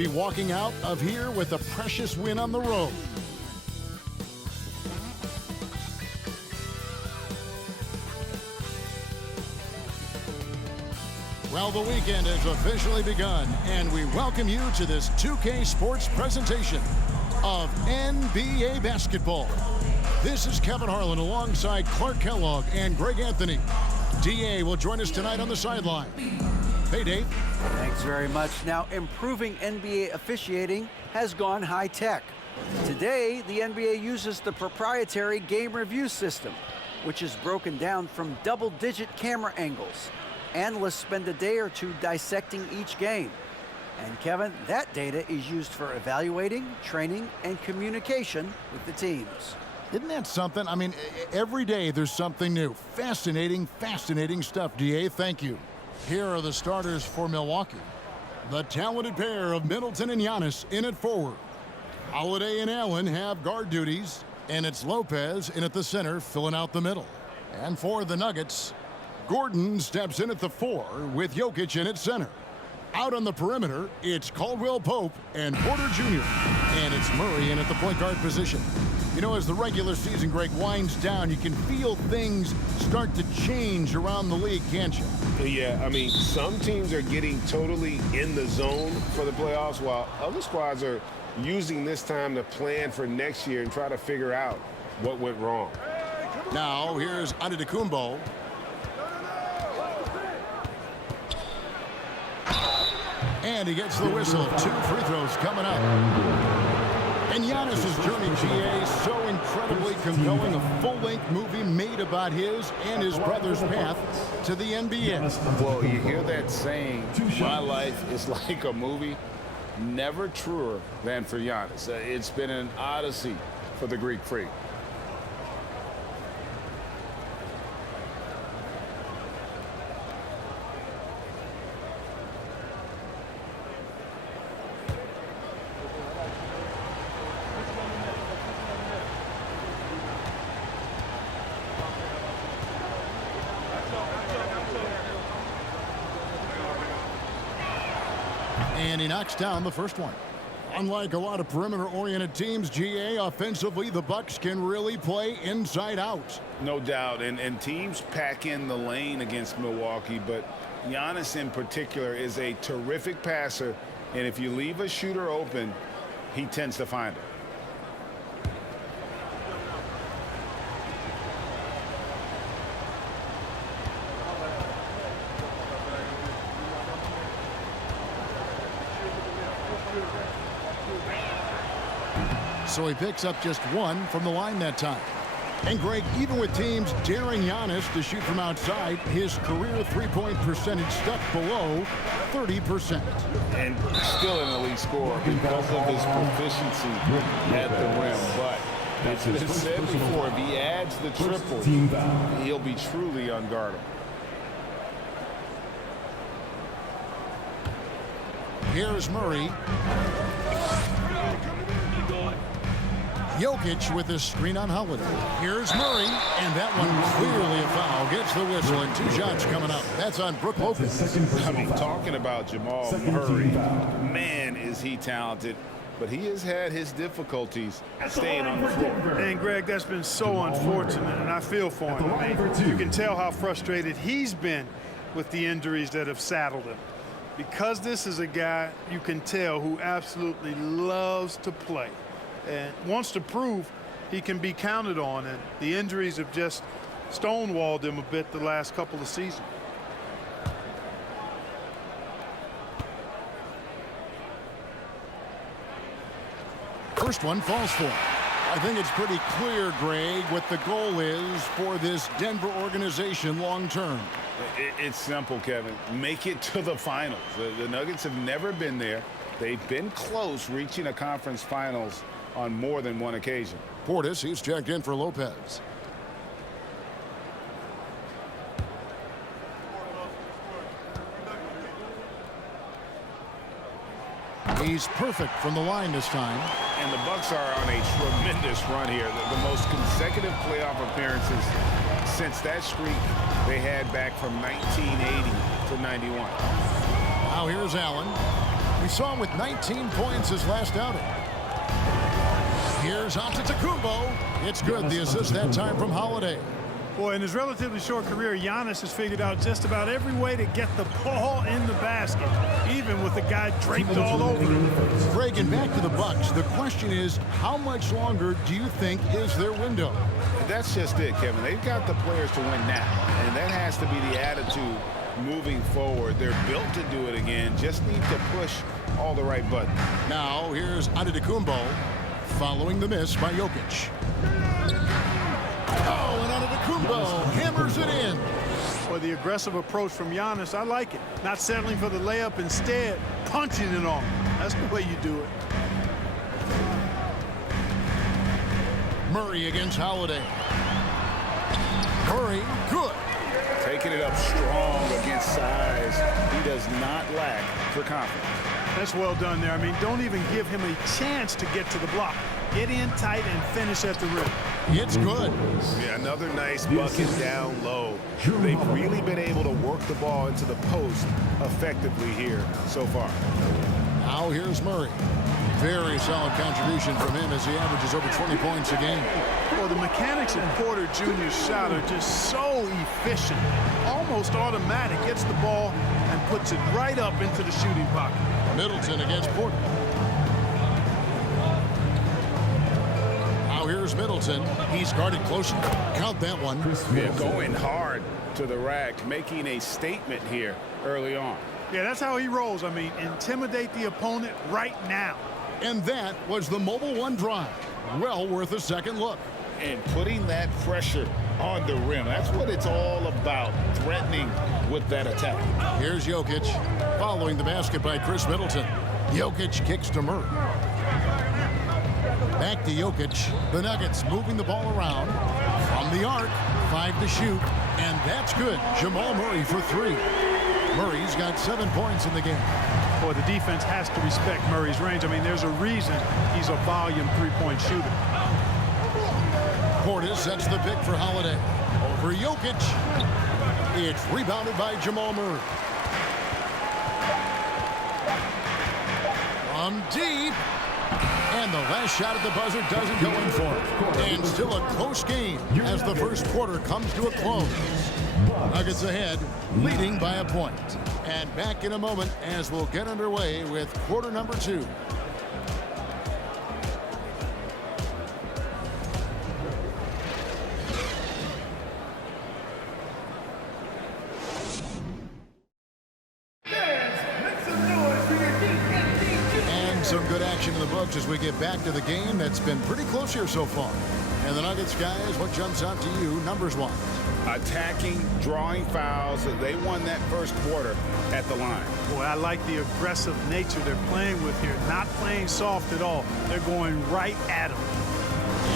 Be walking out of here with a precious win on the road. Well, the weekend has officially begun, and we welcome you to this 2K Sports presentation of NBA basketball. This is Kevin Harlan alongside Clark Kellogg and Greg Anthony. DA will join us tonight on the sideline. Hey, Dave. Thanks very much. Now, improving NBA officiating has gone high-tech. Today, the NBA uses the proprietary game review system, which is broken down from double-digit camera angles. Analysts spend a day or two dissecting each game. And Kevin, that data is used for evaluating, training, and communication with the teams. Isn't that something? I mean, every day there's something new. Fascinating stuff, DA. Thank you. Here are the starters for Milwaukee. The talented pair of Middleton and Giannis in at forward. Holiday and Allen have guard duties, and it's Lopez in at the center filling out the middle. And for the Nuggets, Gordon steps in at the 4 with Jokic in at center. Out on the perimeter, it's Caldwell Pope and Porter Jr. And it's Murray in at the point guard position. You know, as the regular season, Greg, winds down, you can feel things start to change around the league, can't you? Yeah, I mean, some teams are getting totally in the zone for the playoffs, while other squads are using this time to plan for next year and try to figure out what went wrong. Now, here's Antetokounmpo. And he gets the whistle. 2 free throws coming up. And Giannis' journey, GA, so incredibly compelling. A full-length movie made about his and his brother's path to the NBA. Well, you hear that saying, my life is like a movie. Never truer than for Giannis. It's been an odyssey for the Greek freak. And he knocks down the first one. Unlike a lot of perimeter-oriented teams, GA, offensively, the Bucks can really play inside out. No doubt, and teams pack in the lane against Milwaukee, but Giannis in particular is a terrific passer, and if you leave a shooter open, he tends to find it. So he picks up just 1 from the line that time. And Greg, even with teams daring Giannis to shoot from outside, his career three-point percentage stuck below 30%. And still an elite scorer because of his proficiency at the rim. But as I said before, if he adds the triple, he'll be truly unguardable. Here's Murray. Jokic with his screen on Holiday. Here's Murray, and that one clearly a foul. Gets the whistle, and 2 shots coming up. That's on Brook Lopez. I mean, talking about Jamal Murray, man, is he talented. But he has had his difficulties staying on the floor. And, Greg, that's been so unfortunate, and I feel for him. I mean, you can tell how frustrated he's been with the injuries that have saddled him. Because this is a guy you can tell who absolutely loves to play and wants to prove he can be counted on, and the injuries have just stonewalled him a bit the last couple of seasons. First one falls for him. I think it's pretty clear, Greg, what the goal is for this Denver organization long term. It's simple, Kevin. Make it to the finals. The Nuggets have never been there. They've been close reaching a conference finals on more than one occasion. Portis, he's checked in for Lopez. He's perfect from the line this time. And the Bucks are on a tremendous run here. The most consecutive playoff appearances since that streak they had back from 1980 to 91. Now here's Allen. We saw him with 19 points his last outing. Here's Antetokounmpo. It's good. The assist that time from Holiday. Boy, in his relatively short career, Giannis has figured out just about every way to get the ball in the basket, even with the guy draped all over him. Greg, and back to the Bucks. The question is, how much longer do you think is their window? That's just it, Kevin. They've got the players to win now, and that has to be the attitude moving forward. They're built to do it again. Just need to push all the right buttons. Now, here's Antetokounmpo following the miss by Jokic. Oh, and Antetokounmpo hammers it in. Boy, the aggressive approach from Giannis, I like it. Not settling for the layup, instead punching it on. That's the way you do it. Murray against Holiday. Murray, good. Taking it up strong against size. He does not lack for confidence. That's well done there. I mean, don't even give him a chance to get to the block. Get in tight and finish at the rim. It's good. Yeah, another nice bucket down low. They've really been able to work the ball into the post effectively here so far. Now here's Murray. Very solid contribution from him as he averages over 20 points a game. Well, the mechanics of Porter Jr.'s shot are just so efficient. Almost automatic. Gets the ball and puts it right up into the shooting pocket. Middleton against Porter. Now here's Middleton. He's guarded closely. Count that one. Yeah, going hard to the rack, making a statement here early on. Yeah, that's how he rolls. I mean, intimidate the opponent right now. And that was the Mobile One drive. Well worth a second look. And putting that pressure on the rim. That's what it's all about, threatening with that attack. Here's Jokic following the basket by Chris Middleton. Jokic kicks to Murray. Back to Jokic. The Nuggets moving the ball around. From the arc, 5 to shoot. And that's good. Jamal Murray for 3. Murray's got 7 points in the game. Boy, the defense has to respect Murray's range. I mean, there's a reason he's a volume three-point shooter. Portis sets the pick for Holiday. Over Jokic. It's rebounded by Jamal Murray. From deep. And the last shot at the buzzer doesn't go in for it. And still a close game as the first quarter comes to a close. Nuggets ahead, leading by a point. And back in a moment as we'll get underway with quarter number 2. And some good action in the books as we get back to the game that's been pretty close here so far. And the Nuggets, guys, what jumps out to you numbers-wise? Attacking, drawing fouls. They won that first quarter at the line. Boy, I like the aggressive nature they're playing with here. Not playing soft at all. They're going right at him.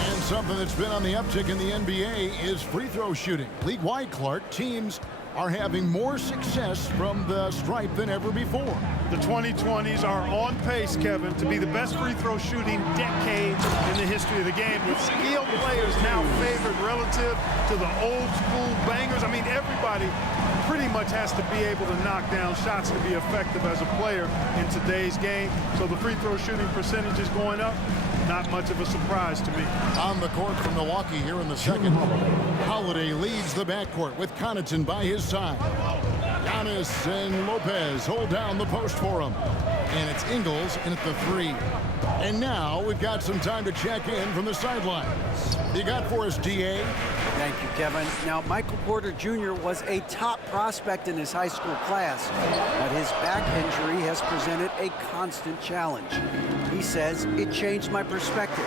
And something that's been on the uptick in the NBA is free throw shooting. League-wide, Clark, teams are having more success from the stripe than ever before. The 2020s are on pace, Kevin, to be the best free throw shooting decade in the history of the game, with skilled players now favored relative to the old school bangers. I mean, everybody pretty much has to be able to knock down shots to be effective as a player in today's game. So the free throw shooting percentage is going up. Not much of a surprise to me. On the court for Milwaukee here in the second. Holiday leads the backcourt with Connaughton by his side. Giannis and Lopez hold down the post for him. And it's Ingles in at the 3. And now we've got some time to check in from the sidelines. You got for us, DA? Thank you, Kevin. Now, Michael Porter Jr. was a top prospect in his high school class, but his back injury has presented a constant challenge. He says, it changed my perspective.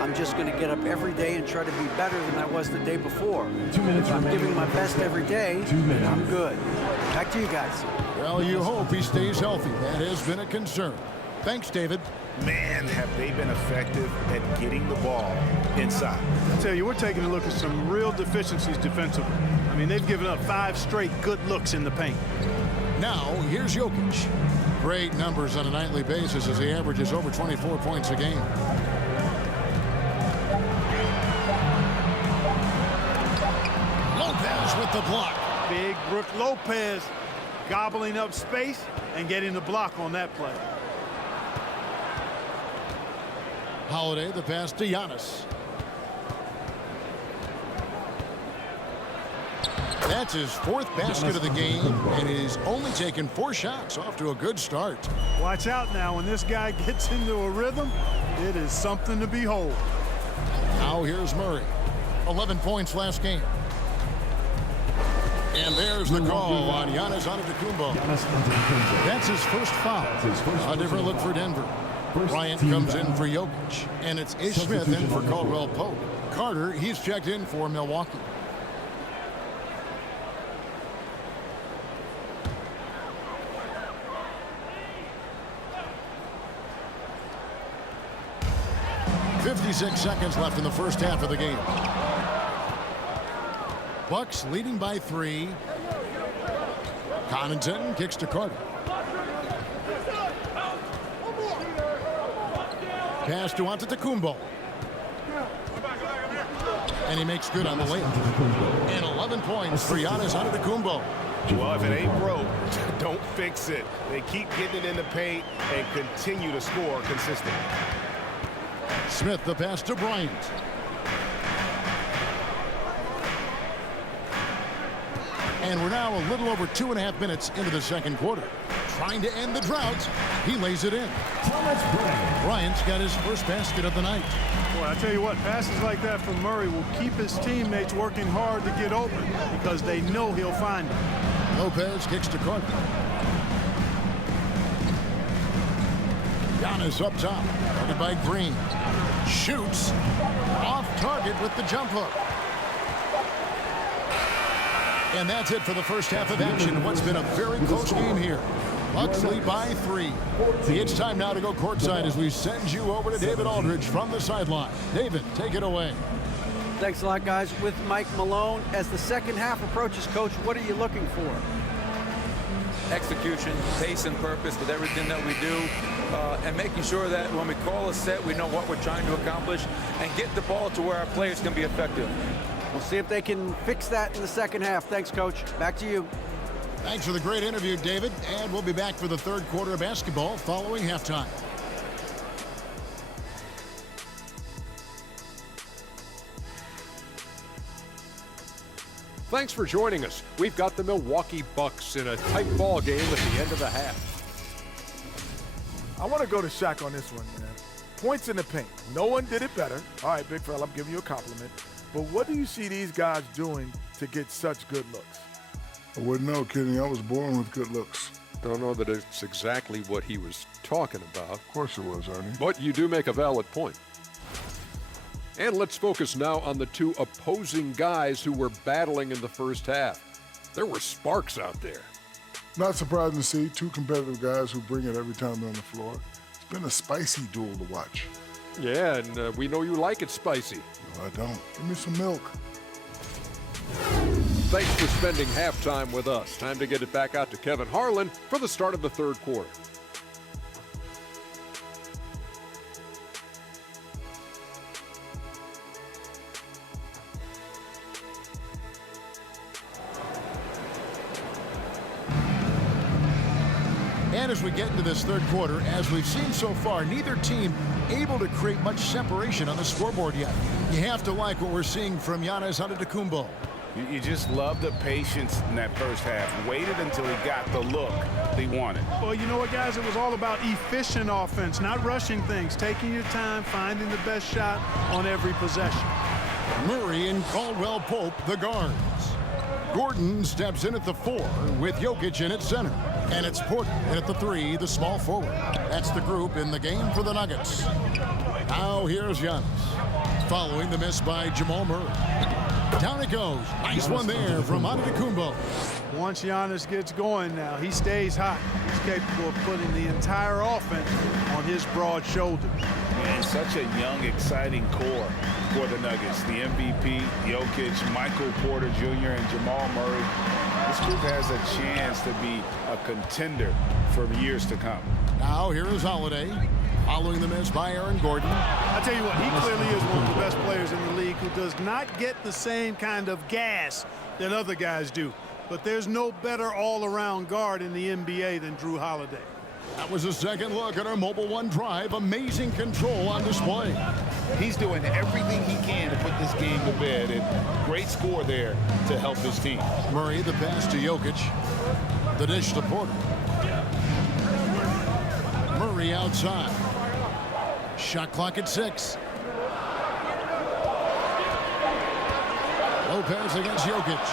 I'm just going to get up every day and try to be better than I was the day before. If I'm giving my best every day, I'm good. Back to you guys. Well, you hope he stays healthy. That has been a concern. Thanks, David. Man, have they been effective at getting the ball inside. I tell you, we're taking a look at some real deficiencies defensively. I mean, they've given up 5 straight good looks in the paint. Now, here's Jokic. Great numbers on a nightly basis as he averages over 24 points a game. Lopez with the block. Big Brook Lopez gobbling up space and getting the block on that play. Holiday, the pass to Giannis. That's his 4th basket of the game, and he's only taken 4 shots. Off to a good start. Watch out now. When this guy gets into a rhythm, it is something to behold. Now here's Murray. 11 points last game. And there's the call on Giannis Antetokounmpo. That's his first foul. A different look for Denver. Bryant comes in for Jokic, and it's Ish Smith in for Caldwell Pope. Carter, he's checked in for Milwaukee. .56 seconds left in the first half of the game. Bucks leading by 3. Connaughton kicks to Carter. Pass to Antetokounmpo. And he makes good on the layup. And 11 points for Giannis Antetokounmpo. Well, if it ain't broke, don't fix it. They keep getting it in the paint and continue to score consistently. Smith, the pass to Bryant. And we're now a little over 2.5 minutes into the second quarter. Trying to end the drought. He lays it in. Bryant's got his first basket of the night. Boy, I tell you what, passes like that from Murray will keep his teammates working hard to get open because they know he'll find them. Lopez kicks to Carter. Giannis up top. Guarded by Green. Shoots. Off target with the jump hook. And that's it for the first half of action. What's been a very close game here. Bucks lead by 3. It's time now to go courtside as we send you over to David Aldridge from the sideline. David, take it away. Thanks a lot, guys. With Mike Malone, as the second half approaches, Coach, what are you looking for? Execution, pace, and purpose with everything that we do, and making sure that when we call a set, we know what we're trying to accomplish and get the ball to where our players can be effective. We'll see if they can fix that in the second half. Thanks, Coach. Back to you. Thanks for the great interview, David. And we'll be back for the third quarter of basketball following halftime. Thanks for joining us. We've got the Milwaukee Bucks in a tight ball game at the end of the half. I want to go to Shaq on this one, man. Points in the paint. No one did it better. All right, big fella, I'm giving you a compliment. But what do you see these guys doing to get such good looks? I wouldn't know, Kenny. I was born with good looks. Don't know that it's exactly what he was talking about. Of course it was, Ernie. But you do make a valid point. And let's focus now on the 2 opposing guys who were battling in the first half. There were sparks out there. Not surprising to see 2 competitive guys who bring it every time they're on the floor. It's been a spicy duel to watch. Yeah, and we know you like it spicy. No, I don't. Give me some milk. Thanks for spending halftime with us. Time to get it back out to Kevin Harlan for the start of the third quarter. And as we get into this third quarter, as we've seen so far, neither team able to create much separation on the scoreboard yet. You have to like what we're seeing from Giannis Antetokounmpo. You just love the patience in that first half. Waited until he got the look he wanted. Well, you know what, guys? It was all about efficient offense, not rushing things, taking your time, finding the best shot on every possession. Murray and Caldwell Pope, the guards. Gordon steps in at the 4 with Jokic in at center. And it's Porter in at the 3, the small forward. That's the group in the game for the Nuggets. Now here's Giannis. Following the miss by Jamal Murray. Down it goes. Nice one there from Antetokounmpo. Once Giannis gets going now, he stays hot. He's capable of putting the entire offense on his broad shoulders. Man, such a young, exciting core for the Nuggets. The MVP, Jokic, Michael Porter Jr., and Jamal Murray. This group has a chance to be a contender for years to come. Now here is Holiday. Following the miss by Aaron Gordon. I tell you what, he clearly is one of the best players in the league who does not get the same kind of gas that other guys do. But there's no better all-around guard in the NBA than Drew Holiday. That was a second look at our Mobile One drive. Amazing control on display. He's doing everything he can to put this game to bed, and great score there to help his team. Murray, the pass to Jokic. The dish to Porter. Murray outside. Shot clock at 6. Lopez against Jokic.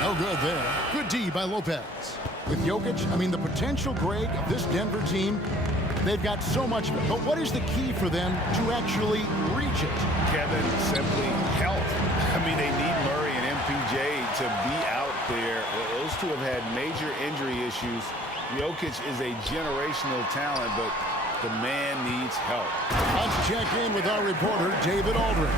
No good there. Good D by Lopez. With Jokic, I mean, the potential, Greg, of this Denver team, they've got so much of it. But what is the key for them to actually reach it? Kevin, simply health. I mean, they need Murray and MPJ to be out there. Those two have had major injury issues. Jokic is a generational talent, but the man needs help. Let's check in with our reporter, David Aldridge.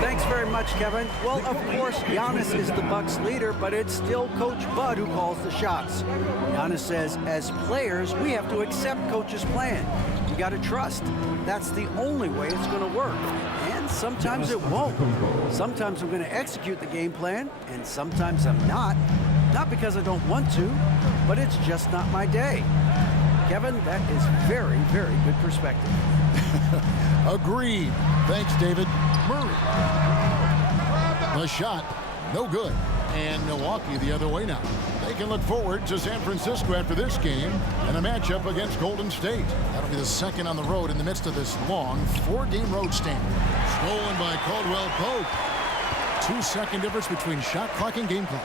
Thanks very much, Kevin. Well, of course, Giannis is the Bucks leader, but it's still Coach Bud who calls the shots. Giannis says, as players, we have to accept Coach's plan. We got to trust. That's the only way it's going to work. And sometimes it won't. Sometimes I'm going to execute the game plan, and sometimes I'm not. Not because I don't want to, but it's just not my day. Kevin, that is very, very good perspective. Agreed. Thanks, David. Murray. The shot, no good. And Milwaukee the other way now. They can look forward to San Francisco after this game and a matchup against Golden State. That'll be the second on the road in the midst of this long 4-game road stand. Stolen by Caldwell Pope. 2-second difference between shot clock and game clock.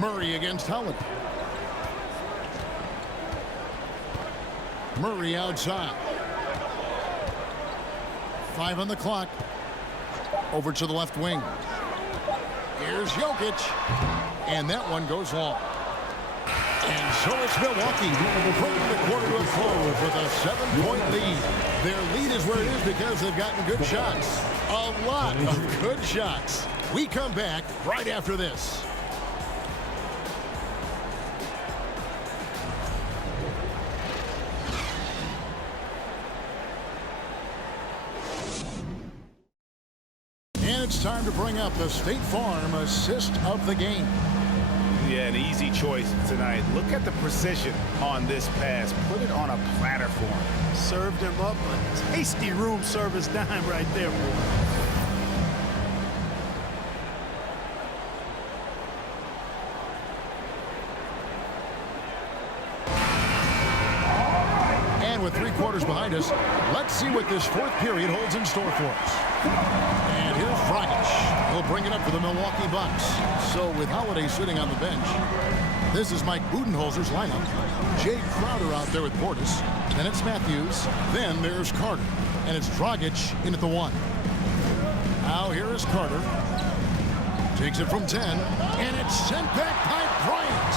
Murray against Holiday. Murray outside. 5 on the clock. Over to the left wing. Here's Jokic. And that one goes long. And so it's Milwaukee bringing the quarter to a close with a 7-point lead. Their lead is where it is because they've gotten good shots. A lot of good shots. We come back right after this. It's time to bring up the State Farm assist of the game. Yeah, an easy choice tonight. Look at the precision on this pass. Put it on a platter for him. Served him up a tasty room service dime right there, boy. And with 3 quarters behind us, let's see what this 4th period holds in store for us. And here's Dragic. He'll bring it up for the Milwaukee Bucks. So with Holiday sitting on the bench, this is Mike Budenholzer's lineup. Jay Crowder out there with Portis. Then it's Matthews. Then there's Carter. And it's Dragic in at the 1. Now here is Carter. Takes it from 10. And it's sent back by Bryant.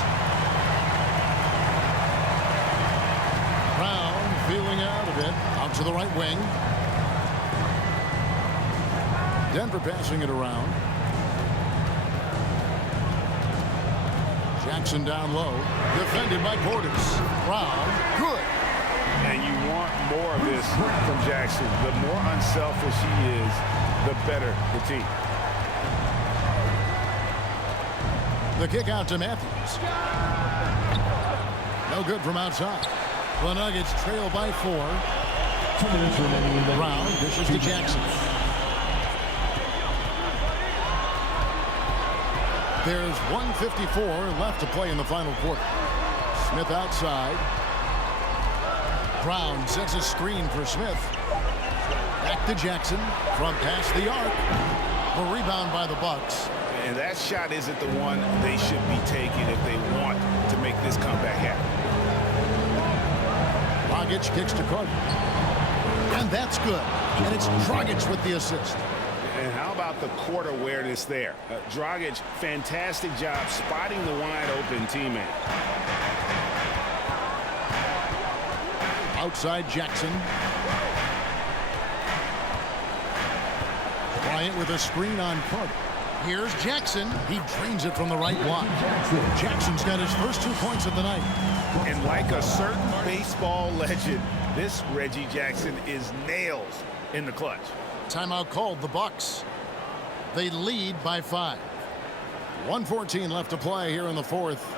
Brown feeling out a bit. Out to the right wing. Denver passing it around. Jackson down low. Defended by Portis. Brown. Good. And you want more of this from Jackson. The more unselfish he is, the better the team. The kick out to Matthews. No good from outside. The Nuggets trail by 4. 2 minutes remaining in the Brown dishes to Jackson. There's 1:54 left to play in the final quarter. Smith outside. Brown sets a screen for Smith. Back to Jackson from past the arc. A rebound by the Bucks. And that shot isn't the one they should be taking if they want to make this comeback happen. Dragic kicks to Carter. And that's good. And it's Dragic with the assist. And how about the court awareness there? Dragic, fantastic job spotting the wide open teammate. Outside Jackson. Bryant with a screen on Carter. Here's Jackson. He drains it from the right block. Jackson's got his first 2 points of the night. And like a certain baseball legend, this Reggie Jackson is nails in the clutch. Timeout called the Bucks. They lead by 5. 1:14 left to play here in the fourth.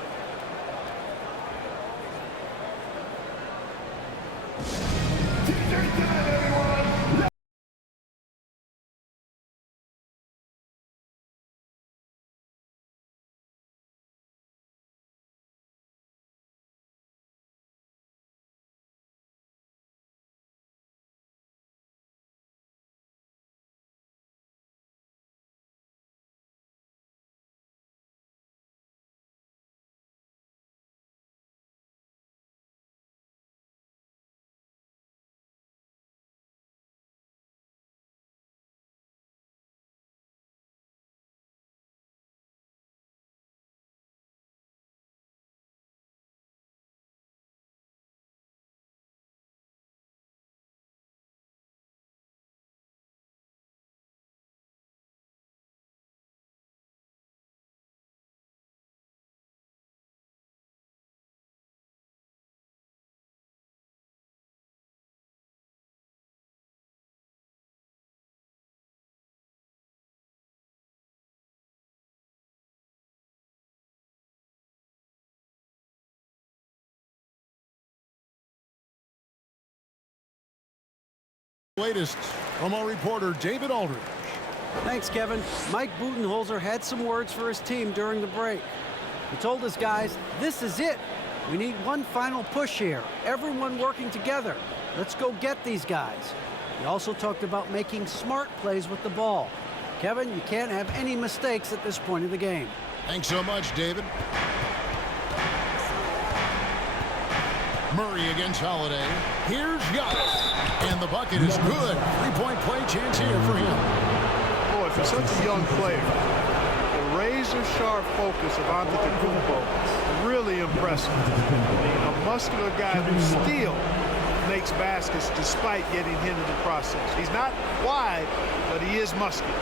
Latest from our reporter David Aldridge. Thanks, Kevin. Mike Budenholzer had some words for his team during the break. He told his guys, this is it. We need one final push here. Everyone working together. Let's go get these guys. He also talked about making smart plays with the ball. Kevin, you can't have any mistakes at this point of the game. Thanks so much, David. Murray against Holiday. Here's Giannis. And the bucket is good. Three-point play chance here for him. Boy, for such a young player, the razor-sharp focus of Antetokounmpo, really impressive. I mean, a muscular guy who still makes baskets despite getting hit in the process. He's not wide, but he is muscular.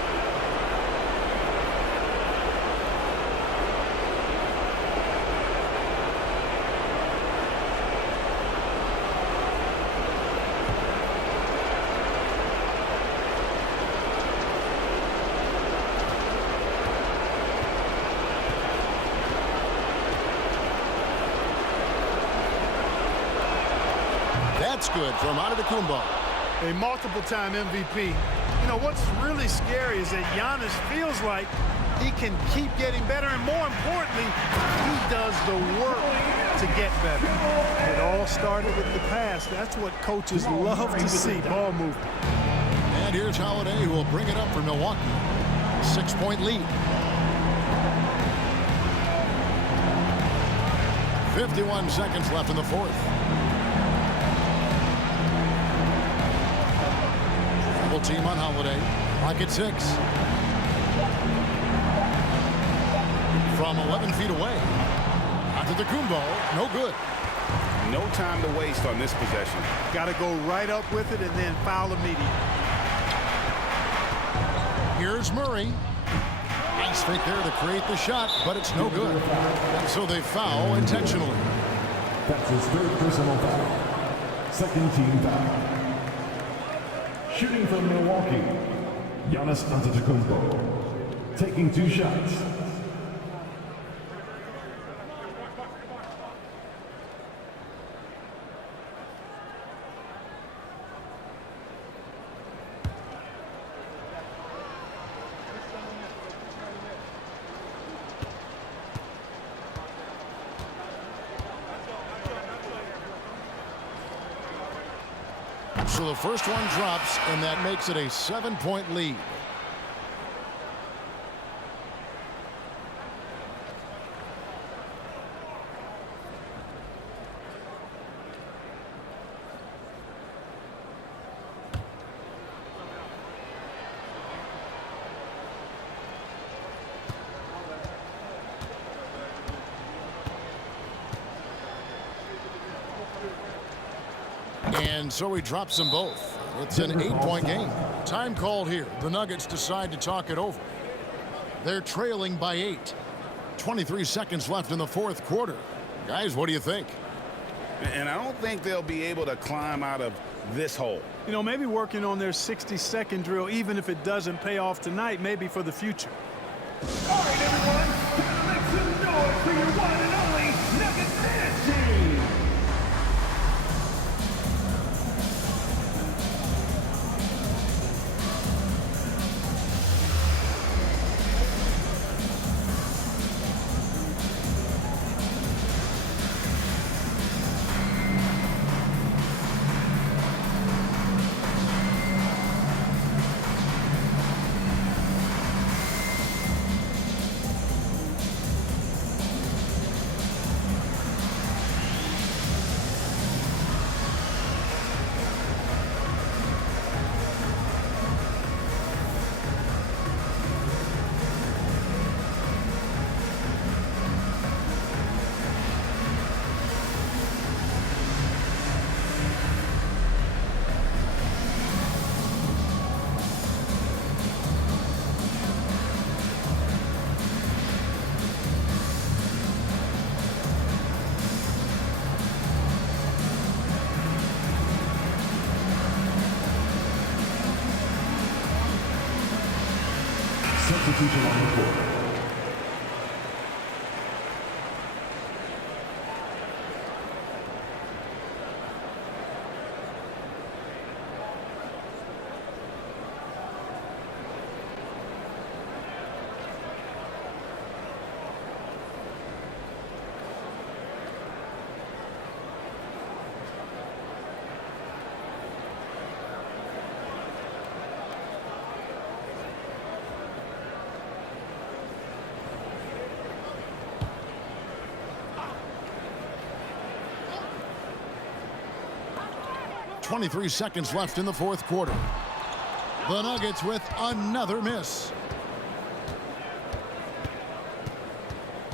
That's good from Antetokounmpo. A multiple-time MVP. You know, what's really scary is that Giannis feels like he can keep getting better, and more importantly, he does the work to get better. It all started with the pass. That's what coaches love to see, ball movement. And here's Holiday, who will bring it up for Milwaukee. 6-point lead. 51 seconds left in the fourth. Double team on Holiday. Clock at 6. From 11 feet away. Antetokounmpo, no good. No time to waste on this possession. Got to go right up with it and then foul immediately. Here's Murray. Nice fake there to create the shot, but it's no good. And so they foul intentionally. That's his third personal foul. Second team foul. Shooting from Milwaukee, Giannis Antetokounmpo. Taking 2 shots. So the first one drops, and that makes it a 7-point lead. And so he drops them both. It's an 8-point game. Time called here. The Nuggets decide to talk it over. They're trailing by 8. 23 seconds left in the fourth quarter. Guys, what do you think? And I don't think they'll be able to climb out of this hole. You know, maybe working on their 60-second drill, even if it doesn't pay off tonight, maybe for the future. All right, everyone. substitution on the court. .23 seconds left in the fourth quarter. The Nuggets with another miss.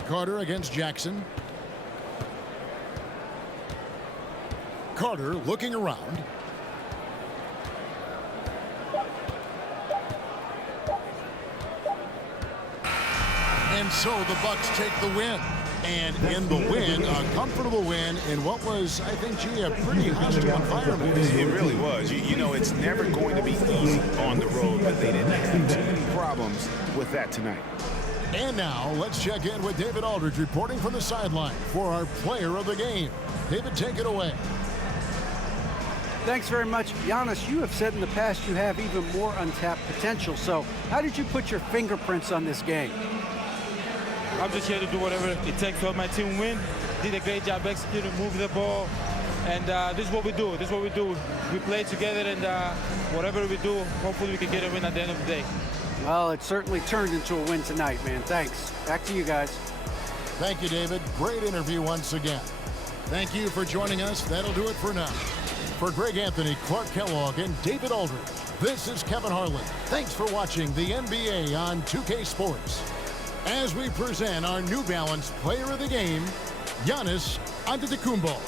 Carter against Jackson. Carter looking around. And so the Bucks take the win. And in the win, a comfortable win in what was, I think, a pretty hostile environment. It really was. You know, it's never going to be easy on the road, but they didn't have too many problems with that tonight. And now, let's check in with David Aldridge reporting from the sideline for our player of the game. David, take it away. Thanks very much. Giannis, you have said in the past you have even more untapped potential. So how did you put your fingerprints on this game? I'm just here to do whatever it takes to help my team win. Did a great job executing, moving the ball. And this is what we do. This is what we do. We play together, and whatever we do, hopefully we can get a win at the end of the day. Well, it certainly turned into a win tonight, man. Thanks. Back to you guys. Thank you, David. Great interview once again. Thank you for joining us. That'll do it for now. For Greg Anthony, Clark Kellogg, and David Aldridge, this is Kevin Harlan. Thanks for watching the NBA on 2K Sports. As we present our New Balance Player of the Game, Giannis Antetokounmpo.